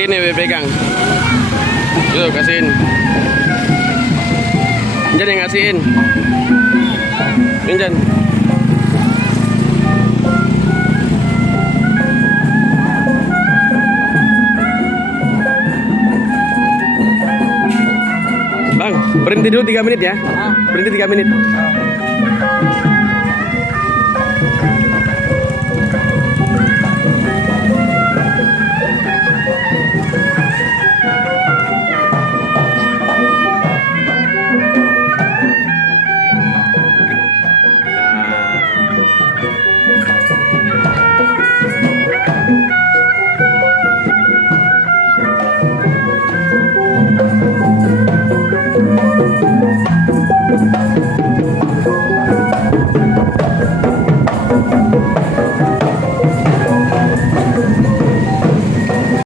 Sini pegang. Yuk kasihin. Injan yang ngasihin. Injan. Bang, berhenti dulu 3 menit ya. Berhenti 3 menit.